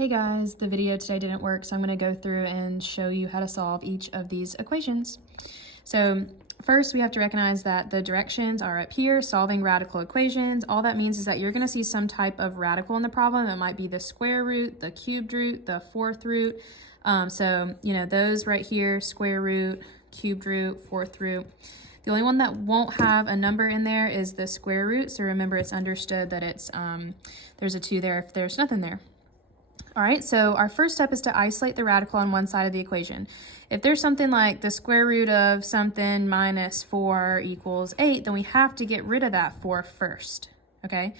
Hey guys, the video today didn't work, so I'm going to go through and show you how to solve each of these equations. So first we have to recognize that the directions are up here, solving radical equations. All that means is that you're going to see some type of radical in the problem. It might be the square root, the cubed root, the fourth root. Those right here, square root, cubed root, fourth root. The only one that won't have a number in there is the square root. So remember, it's understood that it's there's a 2 there if there's nothing there. All right, so our first step is to isolate the radical on one side of the equation. If there's something like the square root of something minus 4 equals 8, then we have to get rid of that 4 first, okay?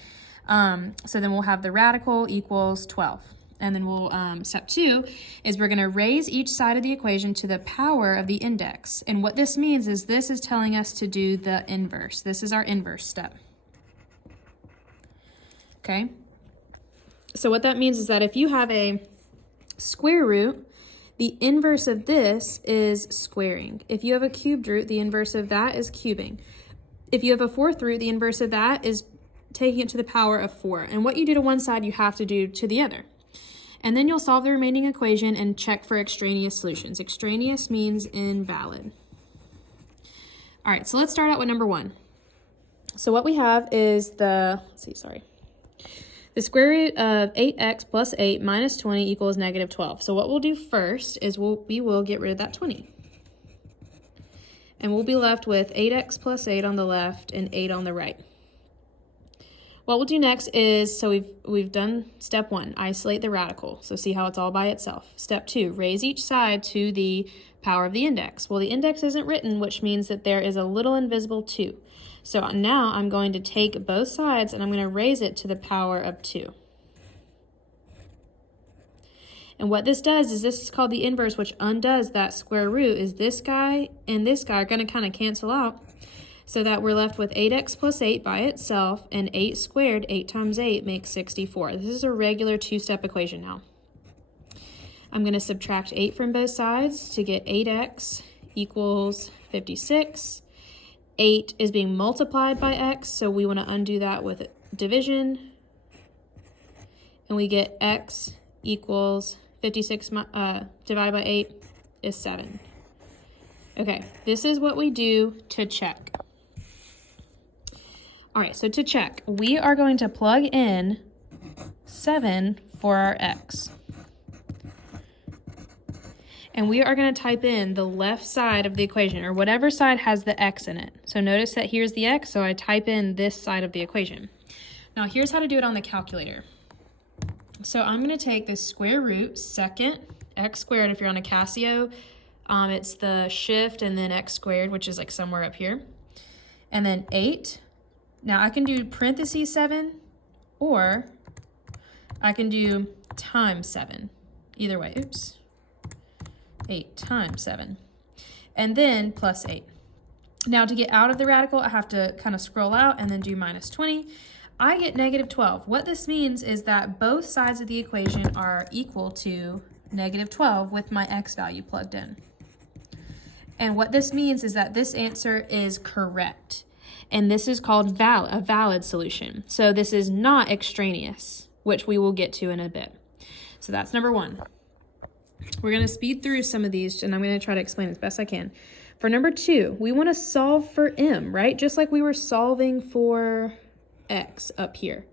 So then we'll have the radical equals 12. And then we'll, step 2 is we're gonna raise each side of the equation to the power of the index. And what this means is this is telling us to do the inverse. This is our inverse step, okay? So what that means is that if you have a square root, the inverse of this is squaring. If you have a cubed root, the inverse of that is cubing. If you have a fourth root, the inverse of that is taking it to the power of 4. And what you do to one side, you have to do to the other. And then you'll solve the remaining equation and check for extraneous solutions. Extraneous means invalid. All right, so let's start out with number 1. So what we have is the square root of 8x plus 8 minus 20 equals negative 12. So what we'll do first is we will get rid of that 20. And we'll be left with 8x plus 8 on the left and 8 on the right. What we'll do next is, so we've done step 1, isolate the radical. So see how it's all by itself. Step 2, raise each side to the power of the index. Well, the index isn't written, which means that there is a little invisible 2. So now I'm going to take both sides and I'm going to raise it to the power of 2. And what this does is this is called the inverse, which undoes that square root, is this guy and this guy are going to kind of cancel out, so that we're left with 8x plus 8 by itself, and 8 squared, 8 times 8 makes 64. This is a regular 2-step equation now. I'm going to subtract 8 from both sides to get 8x equals 56. 8 is being multiplied by x, so we want to undo that with division. And we get x equals 56 divided by 8 is 7. Okay, this is what we do to check. All right, so to check, we are going to plug in 7 for our x. And we are going to type in the left side of the equation, or whatever side has the x in it. So notice that here's the x, so I type in this side of the equation. Now here's how to do it on the calculator. So I'm going to take this square root, second, x squared, if you're on a Casio, it's the shift and then x squared, which is like somewhere up here. And then 8. Now I can do parentheses 7, or I can do times 7. Either way, oops. 8 times 7, and then plus 8. Now to get out of the radical, I have to kind of scroll out and then do minus 20. I get negative 12. What this means is that both sides of the equation are equal to negative 12 with my x value plugged in. And what this means is that this answer is correct. And this is called a valid solution. So this is not extraneous, which we will get to in a bit. So that's number 1. We're going to speed through some of these, and I'm going to try to explain as best I can. For number 2, we want to solve for m, right? Just like we were solving for x up here.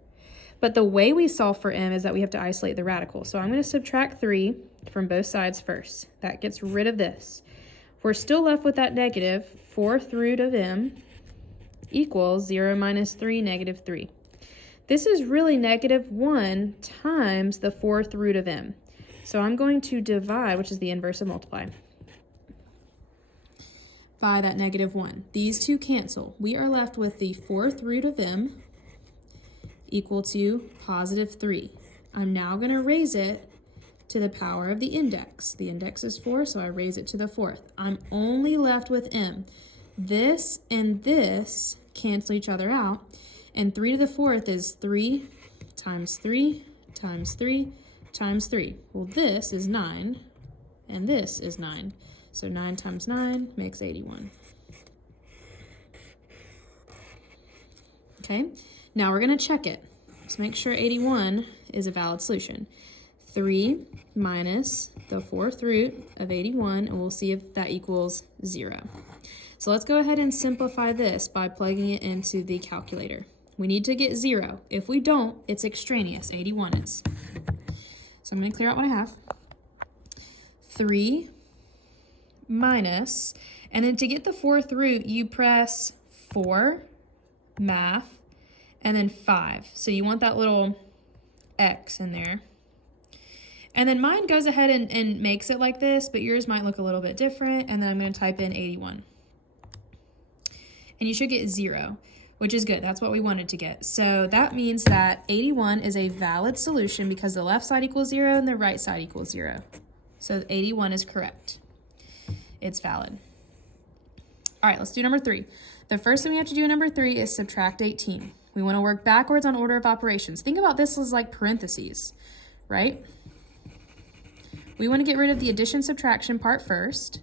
But the way we solve for m is that we have to isolate the radical. So I'm going to subtract 3 from both sides first. That gets rid of this. We're still left with that negative. 4th root of m equals 0 minus 3, negative 3. This is really negative 1 times the 4th root of m. So I'm going to divide, which is the inverse of multiply, by that negative 1. These two cancel. We are left with the 4th root of m equal to positive 3. I'm now going to raise it to the power of the index. The index is 4, so I raise it to the 4th. I'm only left with m. This and this cancel each other out, and 3 to the 4th is 3 times 3 times 3 times 3. Well, this is 9, and this is 9. So 9 times 9 makes 81. Okay, now we're going to check it. Let's make sure 81 is a valid solution. 3 minus the 4th root of 81, and we'll see if that equals 0. So let's go ahead and simplify this by plugging it into the calculator. We need to get 0. If we don't, it's extraneous. 81 is. So I'm going to clear out what I have. 3 minus, and then to get the 4th root, you press 4, math, and then 5. So you want that little X in there. And then mine goes ahead and makes it like this, but yours might look a little bit different. And then I'm going to type in 81. And you should get 0, which is good. That's what we wanted to get. So that means that 81 is a valid solution because the left side equals 0 and the right side equals 0. So 81 is correct. It's valid. All right, let's do number 3. The first thing we have to do in number 3 is subtract 18. We want to work backwards on order of operations. Think about this as like parentheses, right? We want to get rid of the addition subtraction part first.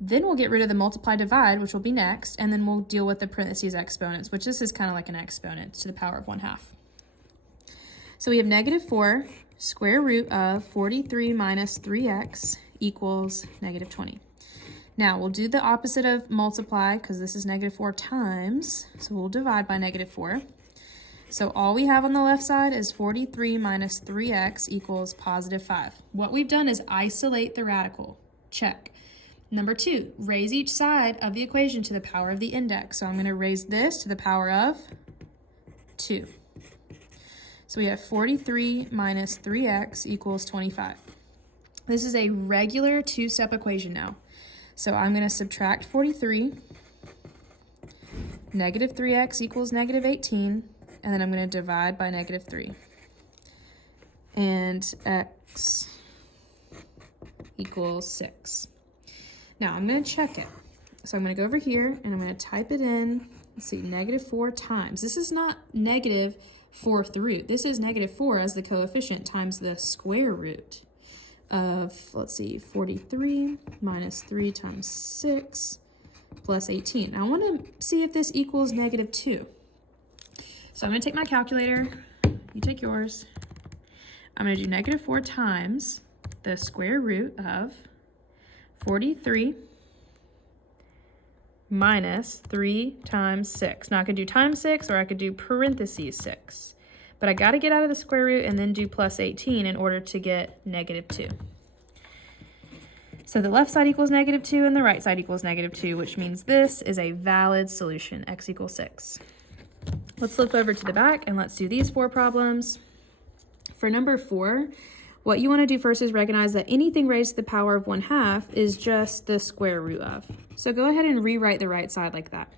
Then we'll get rid of the multiply divide, which will be next, and then we'll deal with the parentheses exponents, which this is kind of like an exponent to the power of 1/2. So we have -4 square root of 43 minus 3x equals -20. Now we'll do the opposite of multiply because this is -4 times, so we'll divide by -4. So all we have on the left side is 43 minus 3x equals +5. What we've done is isolate the radical. Check. Number 2, raise each side of the equation to the power of the index. So I'm going to raise this to the power of 2. So we have 43 minus 3x equals 25. This is a regular 2-step equation now. So I'm going to subtract 43, -3x equals -18, and then I'm going to divide by -3. And x equals 6. Now I'm going to check it. So I'm going to go over here and I'm going to type it in. Let's see, -4 times. This is not -4th root. This is -4 as the coefficient times the square root of, let's see, 43 minus 3 times 6 plus 18. I want to see if this equals -2. So I'm going to take my calculator. You take yours. I'm going to do -4 times the square root of 43 minus 3 times 6. Now I could do times 6 or I could do parentheses 6. But I got to get out of the square root and then do plus 18 in order to get -2. So the left side equals -2 and the right side equals -2, which means this is a valid solution, x equals 6. Let's flip over to the back and let's do these 4 problems. For number 4, what you want to do first is recognize that anything raised to the power of 1/2 is just the square root of. So go ahead and rewrite the right side like that.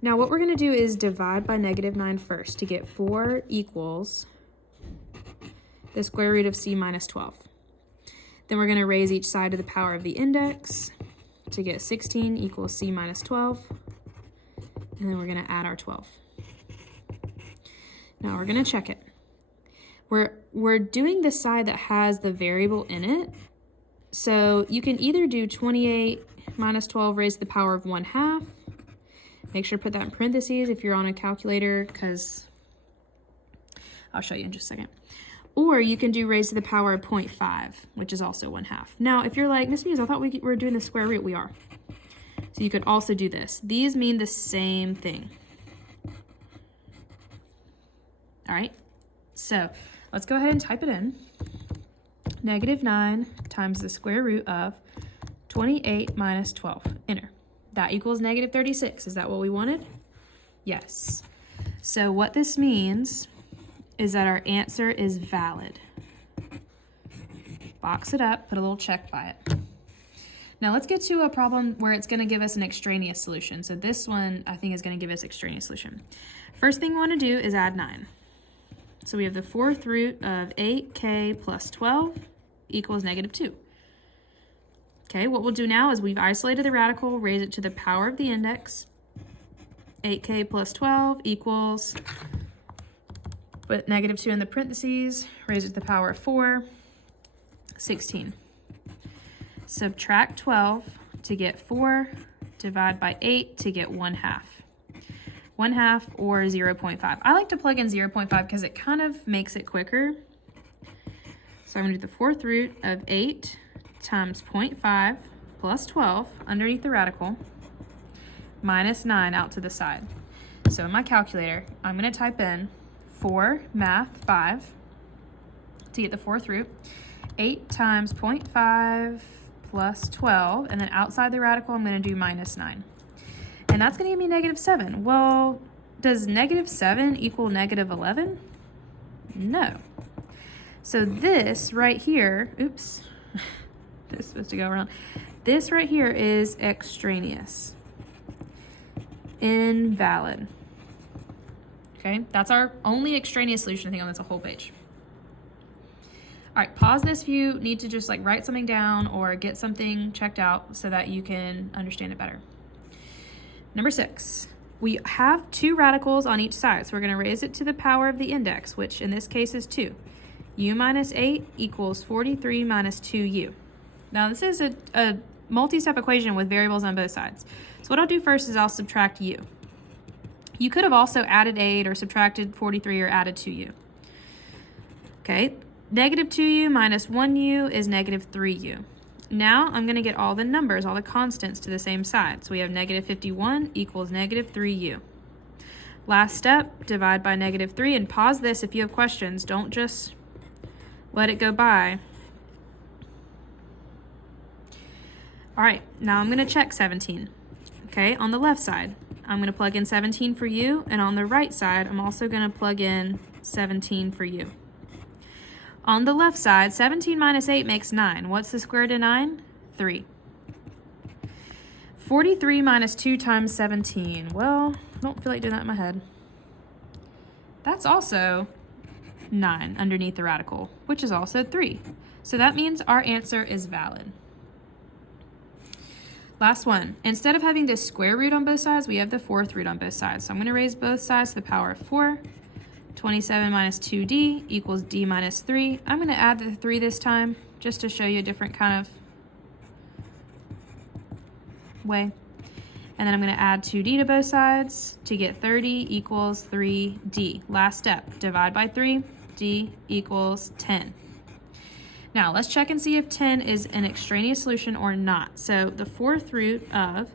Now what we're going to do is divide by -9 first to get 4 equals the square root of c minus 12. Then we're going to raise each side to the power of the index to get 16 equals c minus 12. And then we're going to add our 12. Now we're going to check it. We're doing the side that has the variable in it. So you can either do 28 minus 12 raised to the power of 1/2. Make sure to put that in parentheses if you're on a calculator, because I'll show you in just a second. Or you can do raised to the power of 0.5, which is also 1/2. Now, if you're like, Miss Muse, I thought we were doing the square root. We are. So you could also do this. These mean the same thing. All right, so let's go ahead and type it in. -9 times the square root of 28 minus 12. Enter. That equals -36. Is that what we wanted? Yes. So what this means is that our answer is valid. Box it up, put a little check by it. Now let's get to a problem where it's going to give us an extraneous solution. So this one I think is going to give us extraneous solution. First thing we want to do is add 9. So we have the 4th root of 8k plus 12 equals -2. Okay, what we'll do now is we've isolated the radical, raise it to the power of the index. 8k plus 12 equals, put -2 in the parentheses, raise it to the power of 4, 16. Subtract 12 to get 4, divide by 8 to get 1/2. 1/2 or 0.5. I like to plug in 0.5 because it kind of makes it quicker. So I'm going to do the fourth root of 8 times 0.5 plus 12 underneath the radical minus 9 out to the side. So in my calculator, I'm going to type in 4 math 5 to get the fourth root. 8 times 0.5 plus 12, and then outside the radical, I'm going to do minus 9. And that's going to give me negative 7. Well, does negative 7 equal negative 11? No. So this right here, oops, this is supposed to go around. This right here is extraneous. Invalid. Okay, that's our only extraneous solution, I think, on this whole page. All right, pause this if you need to just like write something down or get something checked out so that you can understand it better. Number 6, we have 2 radicals on each side, so we're going to raise it to the power of the index, which in this case is 2. U minus 8 equals 43 minus 2u. Now this is a multi-step equation with variables on both sides. So what I'll do first is I'll subtract u. You could have also added 8 or subtracted 43 or added 2u. Okay, negative 2u minus 1u is negative 3u. Now I'm going to get all the numbers, all the constants to the same side. So we have negative 51 equals negative 3u. Last step, divide by negative 3, and pause this if you have questions. Don't just let it go by. All right, now I'm going to check 17. Okay, on the left side, I'm going to plug in 17 for u, and on the right side, I'm also going to plug in 17 for u. On the left side, 17 minus 8 makes 9. What's the square root of 9? 3. 43 minus 2 times 17. Well, I don't feel like doing that in my head. That's also 9 underneath the radical, which is also 3. So that means our answer is valid. Last one. Instead of having the square root on both sides, we have the fourth root on both sides. So I'm going to raise both sides to the power of 4. 27 minus 2d equals d minus 3. I'm going to add the 3 this time just to show you a different kind of way. And then I'm going to add 2d to both sides to get 30 equals 3d. Last step, divide by 3, d equals 10. Now let's check and see if 10 is an extraneous solution or not. So the fourth root of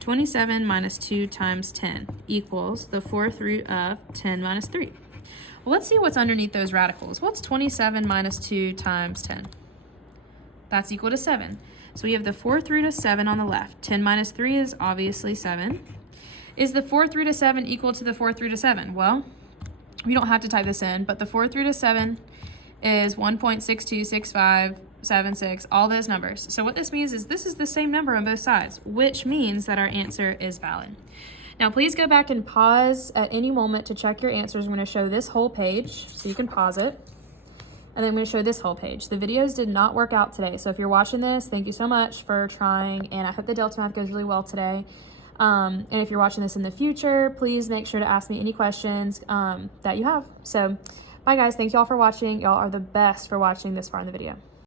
27 minus 2 times 10 equals the fourth root of 10 minus 3. Well, let's see what's underneath those radicals. What's 27 minus 2 times 10? That's equal to 7. So we have the fourth root of 7 on the left. 10 minus 3 is obviously 7. Is the fourth root of 7 equal to the fourth root of 7? Well, we don't have to type this in, but the fourth root of 7 is 1.626576, all those numbers. So what this means is this is the same number on both sides, which means that our answer is valid. Now please go back and pause at any moment to check your answers. I'm going to show this whole page, so you can pause it. And then I'm going to show this whole page. The videos did not work out today, so if you're watching this, thank you so much for trying, and I hope the Delta Math goes really well today. And if you're watching this in the future, please make sure to ask me any questions that you have. So bye guys, thank you all for watching. Y'all are the best for watching this far in the video.